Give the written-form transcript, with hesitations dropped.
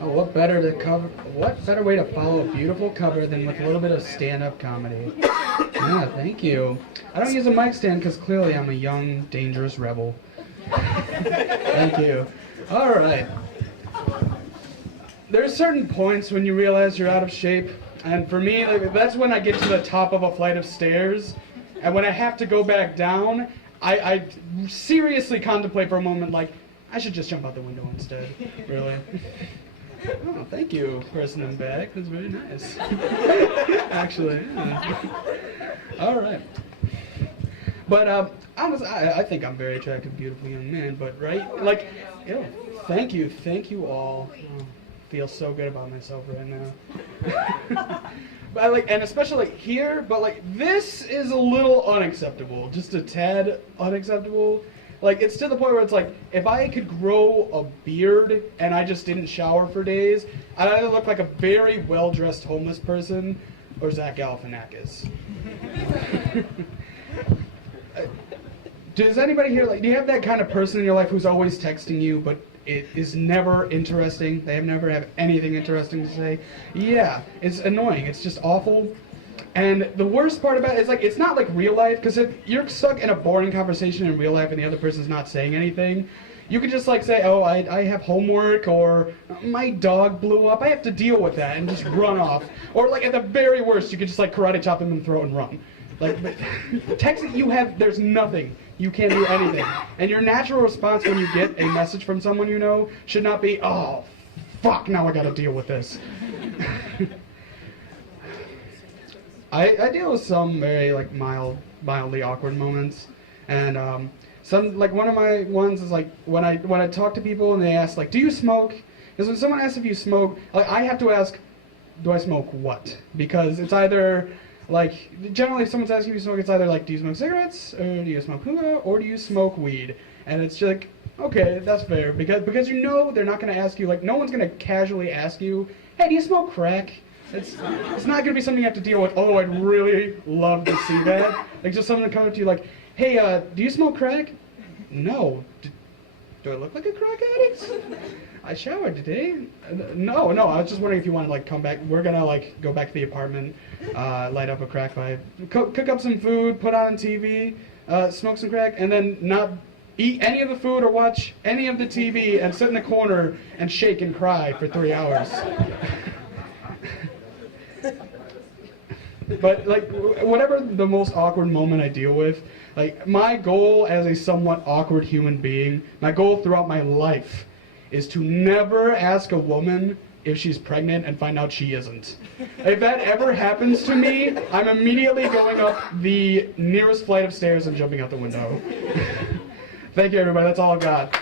Oh, what better way to follow a beautiful cover than with a little bit of stand-up comedy? Yeah, thank you. I don't use a mic stand because clearly I'm a young, dangerous rebel. Thank you. All right. There's certain points when you realize you're out of shape, and for me, like, that's when I get to the top of a flight of stairs, and when I have to go back down, I seriously contemplate for a moment, like, I should just jump out the window instead, really. Oh, thank you, person in back. That's very nice. Actually, yeah. All right. But I think I'm a very attractive, beautiful young man. But right, like, ew, thank you all. Oh, feel so good about myself right now. But like, and especially like here. But like, this is a little unacceptable. Just a tad unacceptable. Like, it's to the point where it's like, if I could grow a beard and I just didn't shower for days, I'd either look like a very well-dressed homeless person or Zach Galifianakis. Does anybody here, like, do you have that kind of person in your life who's always texting you, but it is never interesting? They never have anything interesting to say? Yeah, it's annoying. It's just awful. And the worst part about it is, like, it's not like real life, because if you're stuck in a boring conversation in real life and the other person's not saying anything, you could just, like, say, oh, I have homework, or my dog blew up, I have to deal with that, and just run off. Or, like, at the very worst, you could just, like, karate chop them in the throat and run. Like, but texting, there's nothing. You can't do anything. And your natural response when you get a message from someone you know should not be, oh, fuck, now I gotta deal with this. I deal with some very, like, mildly awkward moments, and some, like, one of my ones is, like, when I talk to people and they ask, like, do you smoke? Because when someone asks if you smoke, like, I have to ask, do I smoke what? Because it's either, like, generally if someone's asking if you smoke, it's either, like, do you smoke cigarettes, or do you smoke hookah, or do you smoke weed? And it's just like, okay, that's fair, because you know they're not going to ask you, like, no one's going to casually ask you, hey, do you smoke crack? It's not going to be something you have to deal with. Oh, I'd really love to see that. Like, just someone to come up to you like, hey, do you smoke crack? No. Do I look like a crack addict? I showered today. No, I was just wondering if you want to, like, come back. We're going to, like, go back to the apartment, light up a crack pipe, cook up some food, put on TV, smoke some crack, and then not eat any of the food or watch any of the TV and sit in the corner and shake and cry for 3 hours. But, like, whatever the most awkward moment I deal with, like, my goal as a somewhat awkward human being, my goal throughout my life, is to never ask a woman if she's pregnant and find out she isn't. If that ever happens to me, I'm immediately going up the nearest flight of stairs and jumping out the window. Thank you, everybody. That's all I've got.